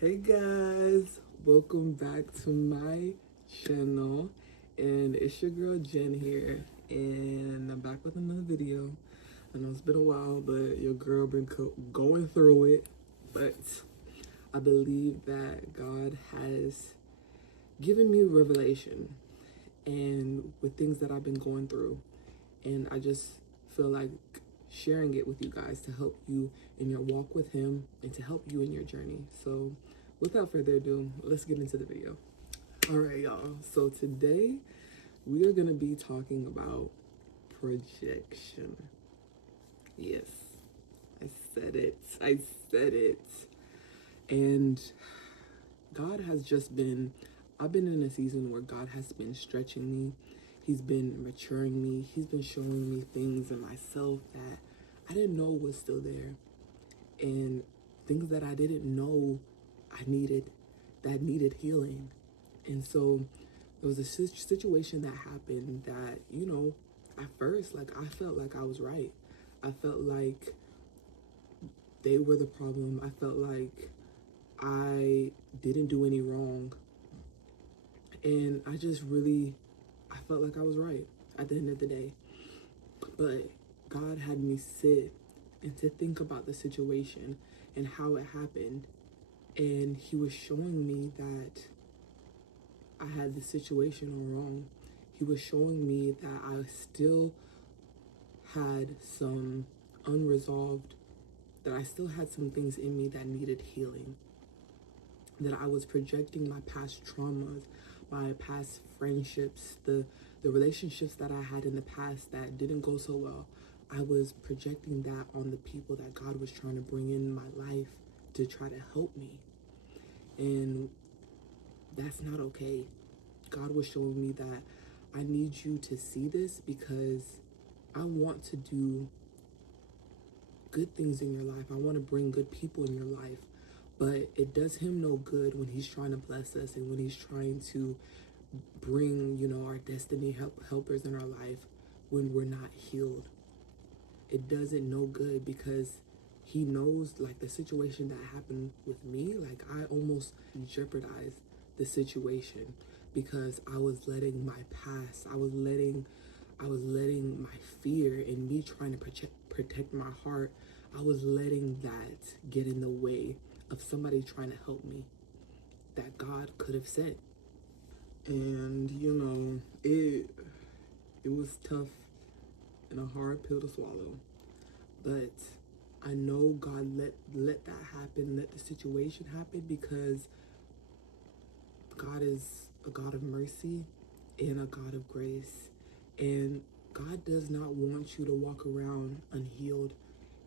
Hey guys, welcome back to my channel, and it's your girl Jen here, and I'm back with another video. I know it's been a while, but your girl been going through it, but I believe that God has given me revelation and with things that I've been going through, and I just feel like sharing it with you guys to help you in your walk with Him and to help you in your journey. So without further ado, let's get into the video. All right, y'all. So today we are going to be talking about projection. Yes, I said it. I said it. And God has just been, I've been in a season where God has been stretching me. He's been maturing me. He's been showing me things in myself that I didn't know was still there. And things that I didn't know I needed, that needed healing. And so there was a situation that happened that, at first, like, I felt like I was right. I felt like they were the problem. I felt like I didn't do any wrong. And I felt like I was right at the end of the day. But God had me sit and to think about the situation and how it happened. And He was showing me that I had the situation all wrong. He was showing me that I still had some unresolved, that I still had some things in me that needed healing. That I was projecting my past traumas, my past friendships, the relationships that I had in the past that didn't go so well. I was projecting that on the people that God was trying to bring in my life to try to help me. And that's not okay. God was showing me that I need you to see this because I want to do good things in your life. I want to bring good people in your life. But it does Him no good when He's trying to bless us and when He's trying to bring, our destiny helpers in our life when we're not healed. It does it no good because He knows, like, the situation that happened with me, like, I almost jeopardized the situation because I was letting my past, I was letting my fear and me trying to protect my heart, I was letting that get in the way of somebody trying to help me that God could have sent. And it was tough and a hard pill to swallow. But I know God let that happen, let the situation happen, because God is a God of mercy and a God of grace. And God does not want you to walk around unhealed.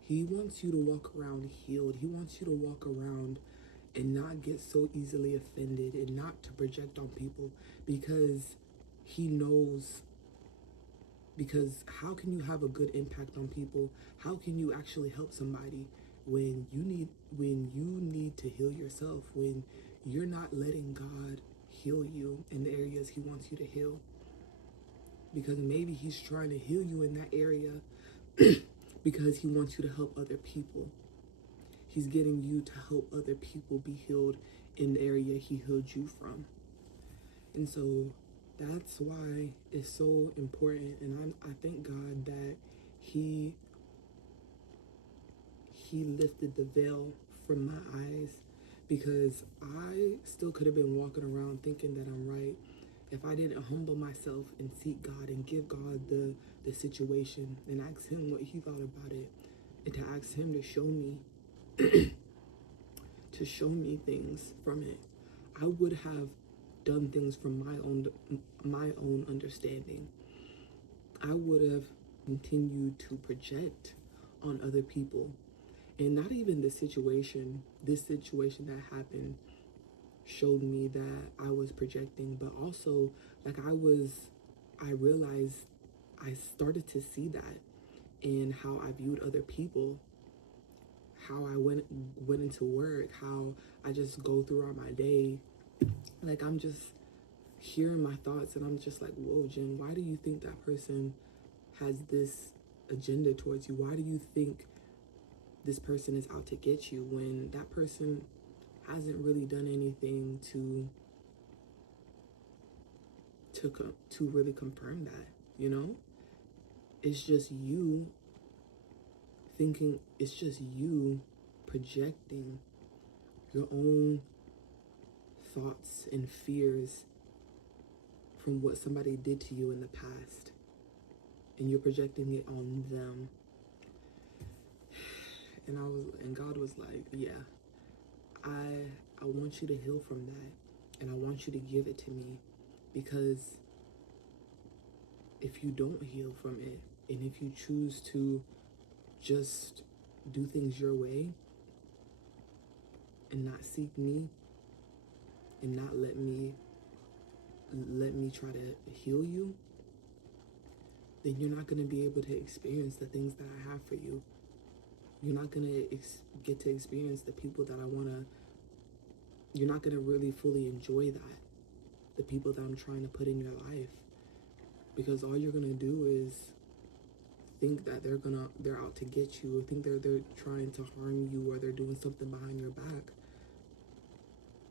He wants you to walk around healed. He wants you to walk around and not get so easily offended and not to project on people, because He knows. Because how can you have a good impact on people? How can you actually help somebody when you need to heal yourself, when you're not letting God heal you in the areas He wants you to heal? Because maybe He's trying to heal you in that area because He wants you to help other people. He's getting you to help other people be healed in the area He healed you from. And so that's why it's so important. And I thank God that He lifted the veil from my eyes, because I still could have been walking around thinking that I'm right if I didn't humble myself and seek God and give God the situation and ask Him what He thought about it, and to ask Him to show me to show me things from it. I would have done things from my own understanding. I would have continued to project on other people. And not even this situation that happened showed me that I was projecting, but also, like, I realized, I started to see that in how I viewed other people, how I went into work, how I just go throughout my day. Like, I'm just hearing my thoughts and I'm just like, whoa, Jen, why do you think that person has this agenda towards you? Why do you think this person is out to get you when that person hasn't really done anything to really confirm that, you know? It's just you thinking, it's just you projecting your own thoughts and fears from what somebody did to you in the past, and you're projecting it on them. And God was like, yeah, I want you to heal from that, and I want you to give it to me, because if you don't heal from it, and if you choose to just do things your way and not seek me and not let me try to heal you, then you're not going to be able to experience the things that I have for you. You're not going to get to experience the people that I want to. You're not going to really fully enjoy that, the people that I'm trying to put in your life, because all you're going to do is think that they're out to get you, or think they're trying to harm you, or they're doing something behind your back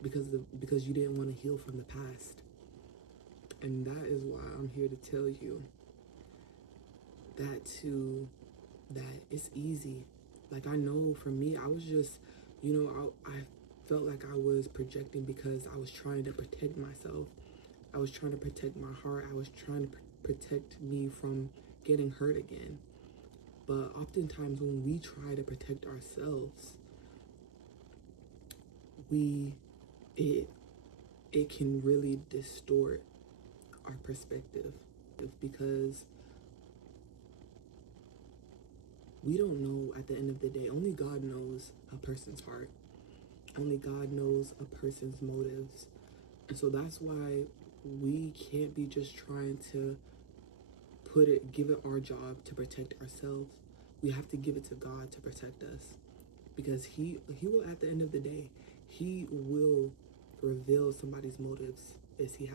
because you didn't want to heal from the past. And that is why I'm here to tell you that it's easy. Like, I know for me, I was just, I felt like I was projecting because I was trying to protect myself. I was trying to protect my heart. I was trying to protect me from getting hurt again. But oftentimes when we try to protect ourselves, it can really distort our perspective, because we don't know at the end of the day. Only God knows a person's heart. Only God knows a person's motives. And so that's why we can't be just trying to give it our job to protect ourselves. We have to give it to God to protect us, because he will, at the end of the day, he will reveal somebody's motives if he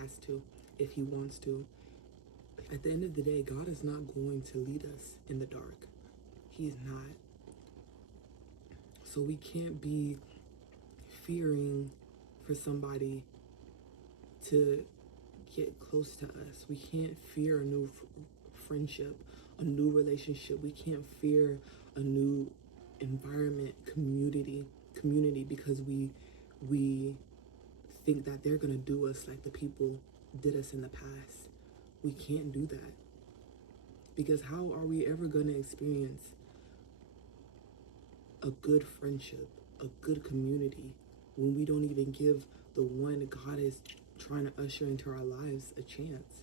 has to, if he wants to. At the end of the day, God is not going to lead us in the dark. He is not. So we can't be fearing for somebody to get close to us. We can't fear a new friendship, a new relationship. We can't fear a new environment, community, because we think that they're gonna do us like the people did us in the past. We can't do that, because how are we ever gonna experience a good friendship, a good community, when we don't even give the one God is trying to usher into our lives a chance?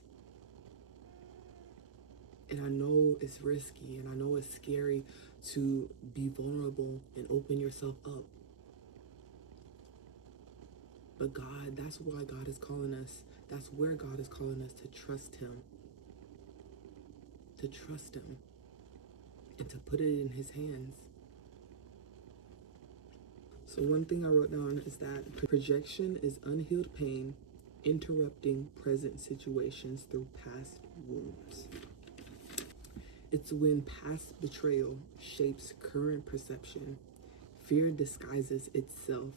And I know it's risky, and I know it's scary to be vulnerable and open yourself up. But God, that's why God is calling us. That's where God is calling us to trust Him. To trust Him. And to put it in His hands. So one thing I wrote down is that projection is unhealed pain interrupting present situations through past wounds. It's when past betrayal shapes current perception. Fear disguises itself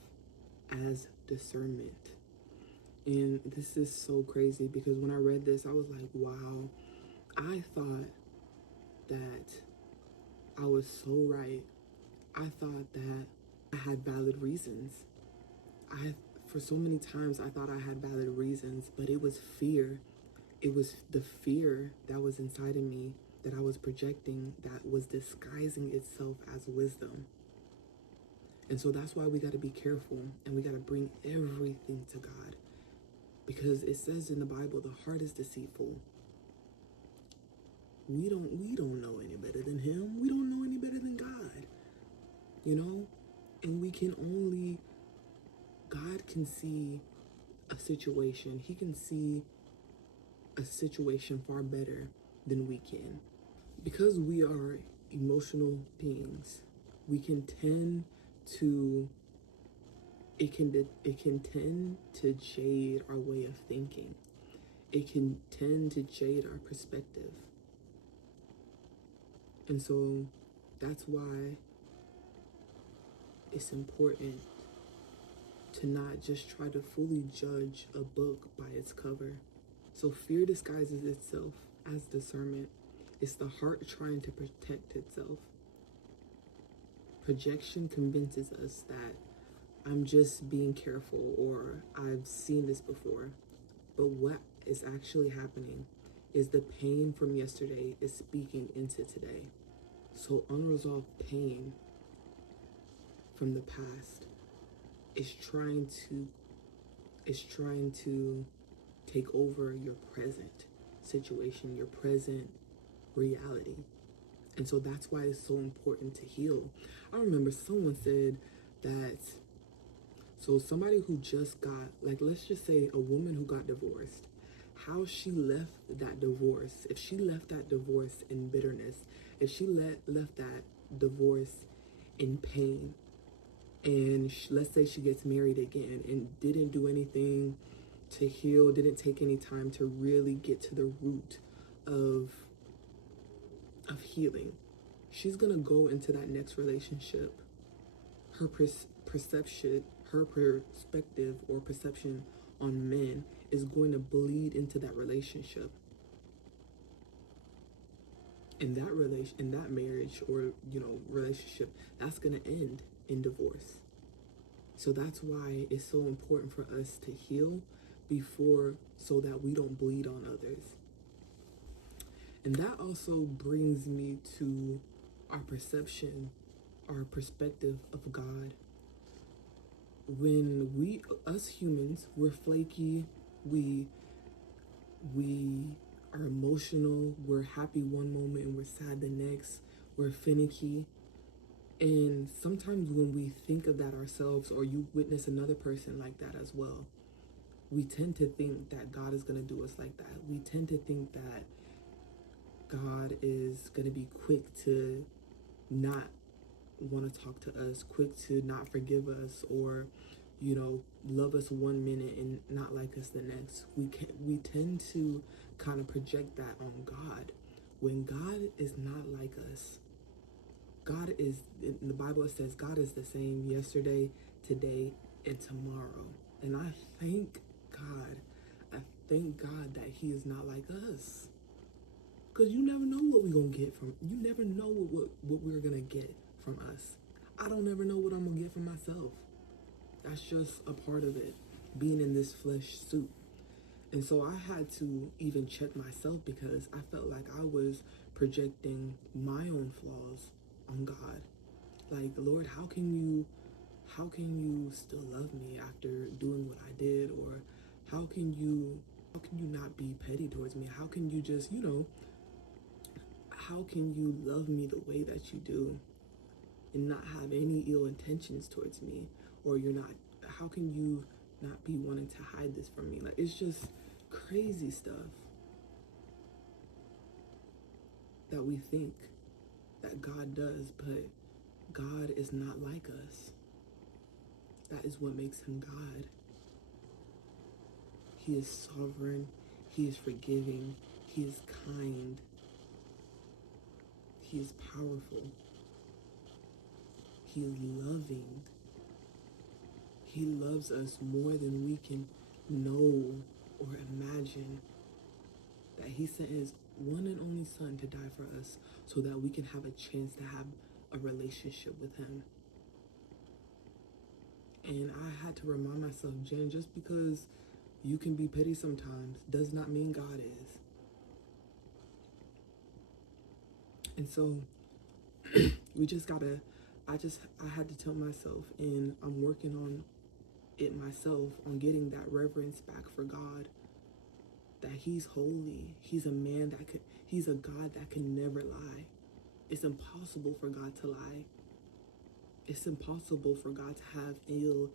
as discernment. And this is so crazy, because when I read this, I was like, wow, I thought that I was so right. I thought that I had valid reasons. For so many times, I thought I had valid reasons, but it was fear. It was the fear that was inside of me that I was projecting that was disguising itself as wisdom. And so that's why we got to be careful, and we got to bring everything to God, because it says in the Bible, the heart is deceitful. We don't know any better than Him. We don't know any better than God, and God can see a situation. He can see a situation far better than we can. Because we are emotional beings, we can tend to it can tend to jade our way of thinking. It can tend to jade our perspective. And so that's why it's important to not just try to fully judge a book by its cover. So fear disguises itself as discernment. It's the heart trying to protect itself. Projection convinces us that I'm just being careful or I've seen this before. But what is actually happening is the pain from yesterday is speaking into today. So unresolved pain from the past is trying to take over your present situation, your present reality. And so that's why it's so important to heal. I remember someone said that, so somebody who just got, like, let's just say a woman who got divorced, how she left that divorce, if she left that divorce in bitterness, if she left that divorce in pain, and let's say she gets married again and didn't do anything to heal, didn't take any time to really get to the root of healing, she's gonna go into that next relationship. Her perception, her perspective or perception on men is going to bleed into that relationship. In that marriage or relationship, that's gonna end in divorce. So that's why it's so important for us to heal before, so that we don't bleed on others. And that also brings me to our perception, our perspective of God. When us humans, we're flaky, we are emotional, we're happy one moment and we're sad the next, we're finicky. And sometimes when we think of that ourselves, or you witness another person like that as well, we tend to think that God is going to do us like that. We tend to think that God is going to be quick to not want to talk to us, quick to not forgive us, or love us one minute and not like us the next. We tend to kind of project that on God, when God is not like us. God is, in the Bible it says, God is the same yesterday, today, and tomorrow. And I thank God that he is not like us. Because you never know what we're going to get from, you never know what we're going to get from us. I don't ever know what I'm going to get from myself. That's just a part of it, being in this flesh suit. And so I had to even check myself, because I felt like I was projecting my own flaws on God. Like, Lord, how can you still love me after doing what I did? Or how can you not be petty towards me? How can you just, how can you love me the way that you do and not have any ill intentions towards me? Or how can you not be wanting to hide this from me? Like, it's just crazy stuff that we think that God does, but God is not like us. That is what makes him God. He is sovereign, he is forgiving, he is kind, he is powerful, he is loving. He loves us more than we can know or imagine. That he sent his one and only son to die for us, so that we can have a chance to have a relationship with him. And I had to remind myself, Jen, just because you can be petty sometimes does not mean God is. And so I had to tell myself, and I'm working on it myself, on getting that reverence back for God, that he's holy. He's a God that can never lie. It's impossible for God to lie. It's impossible for God to have ill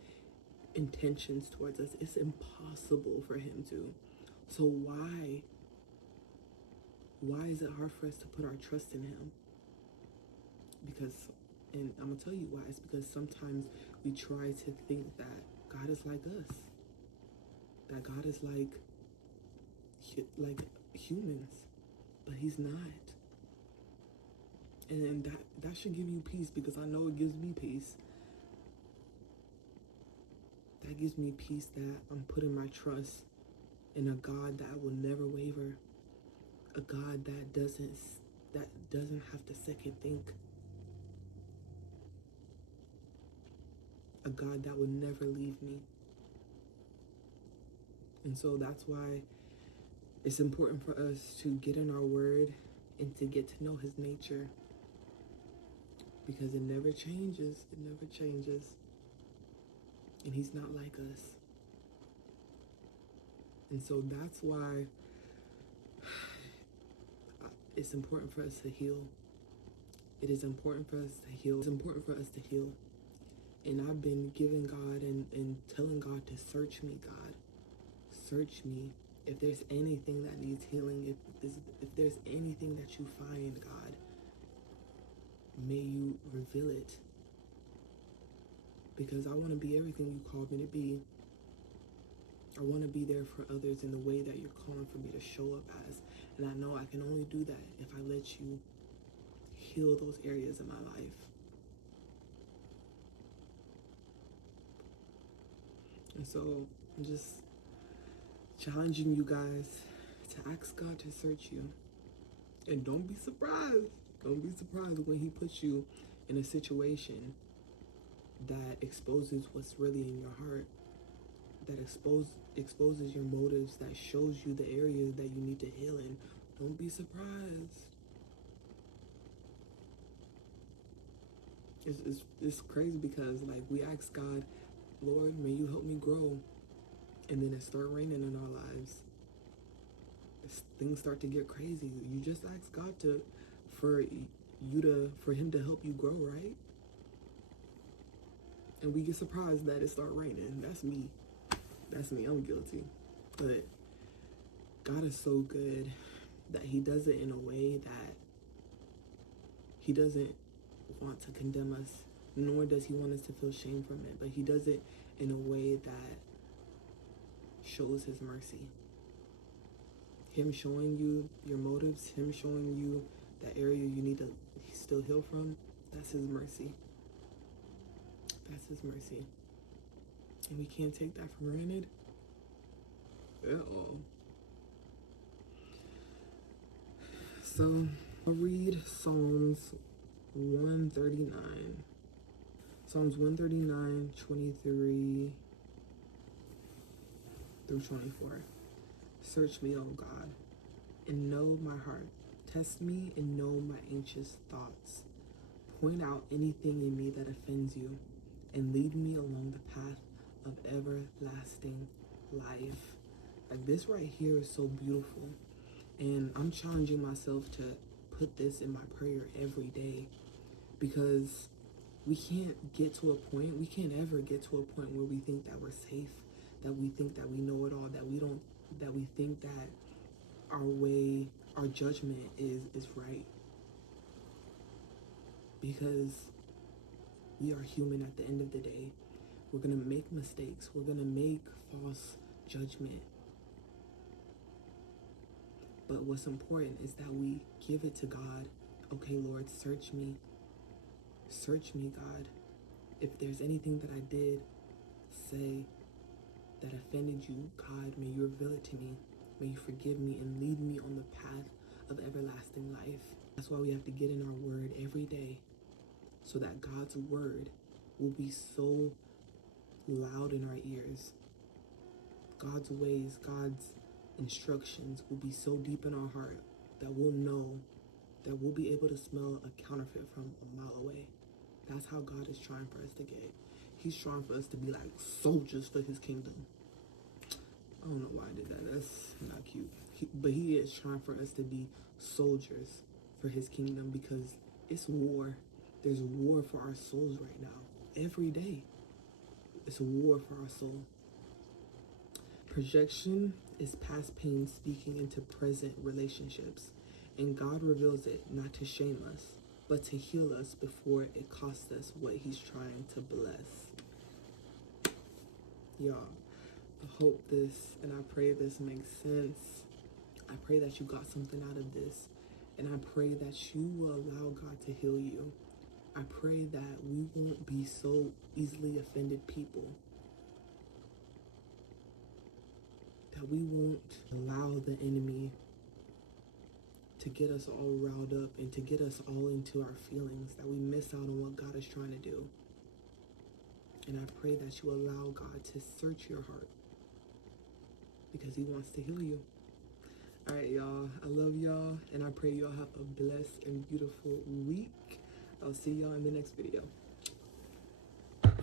intentions towards us. It's impossible for him to. So why is it hard for us to put our trust in him? Because, and I'm gonna tell you why. It's because sometimes we try to think that God is like us, that God is like humans, but he's not. And that should give you peace, because I know it gives me peace, That gives me peace that I'm putting my trust in a God that will never waver, a God that doesn't have to second think, a God that would never leave me. And so that's why it's important for us to get in our word and to get to know his nature, because it never changes. It never changes. And he's not like us. And so that's why it's important for us to heal. It is important for us to heal. It's important for us to heal. And I've been giving God and telling God to search me, God. Search me. If there's anything that needs healing, if there's anything that you find, God, may you reveal it. Because I want to be everything you called me to be. I want to be there for others in the way that you're calling for me to show up as. And I know I can only do that if I let you heal those areas in my life. And so I'm just challenging you guys to ask God to search you. And don't be surprised. Don't be surprised when he puts you in a situation that exposes what's really in your heart, that exposes your motives, that shows you the areas that you need to heal in. Don't be surprised. It's crazy because, like, we ask God, Lord, may you help me grow, and then it start raining in our lives. Things start to get crazy. You just ask God for him to help you grow, right? And we get surprised that it start raining. That's me. I'm guilty. But God is so good that he does it in a way that he doesn't want to condemn us, nor does he want us to feel shame from it, but he does it in a way that shows his mercy. Him showing you your motives, him showing you that area you need to still heal from, that's his mercy. That's his mercy. And we can't take that for granted at all. So I'll read Psalms 139. Psalms 139, 23 through 24. Search me, O God, and know my heart. Test me and know my anxious thoughts. Point out anything in me that offends you, and lead me along the path of everlasting life. Like, this right here is so beautiful. And I'm challenging myself to put this in my prayer every day, because we can't ever get to a point where we think that we're safe, that we think that we know it all, that we think that our judgment is right. Because we are human at the end of the day. We're gonna make mistakes. We're gonna make false judgment. But what's important is that we give it to God. Okay, Lord, search me. Search me, God. If there's anything that I did say that offended you, God, may you reveal it to me. May you forgive me and lead me on the path of everlasting life. That's why we have to get in our word every day, so that God's word will be so loud in our ears. God's ways, God's instructions will be so deep in our heart that we'll know, that we'll be able to smell a counterfeit from a mile away. That's how God is trying for us to get. He's trying for us to be like soldiers for his kingdom. I don't know why I did that. That's not cute. But he is trying for us to be soldiers for his kingdom, because it's war. There's war for our souls right now. Every day. It's a war for our soul. Projection is past pain speaking into present relationships. And God reveals it not to shame us, but to heal us before it costs us what he's trying to bless. Y'all, I hope this and I pray this makes sense. I pray that you got something out of this. And I pray that you will allow God to heal you. I pray that we won't be so easily offended people. that we won't allow the enemy to get us all riled up and to get us all into our feelings, that we miss out on what God is trying to do. And I pray that you allow God to search your heart, because he wants to heal you. All right, y'all. I love y'all, and I pray y'all have a blessed and beautiful week. I'll see y'all in the next video.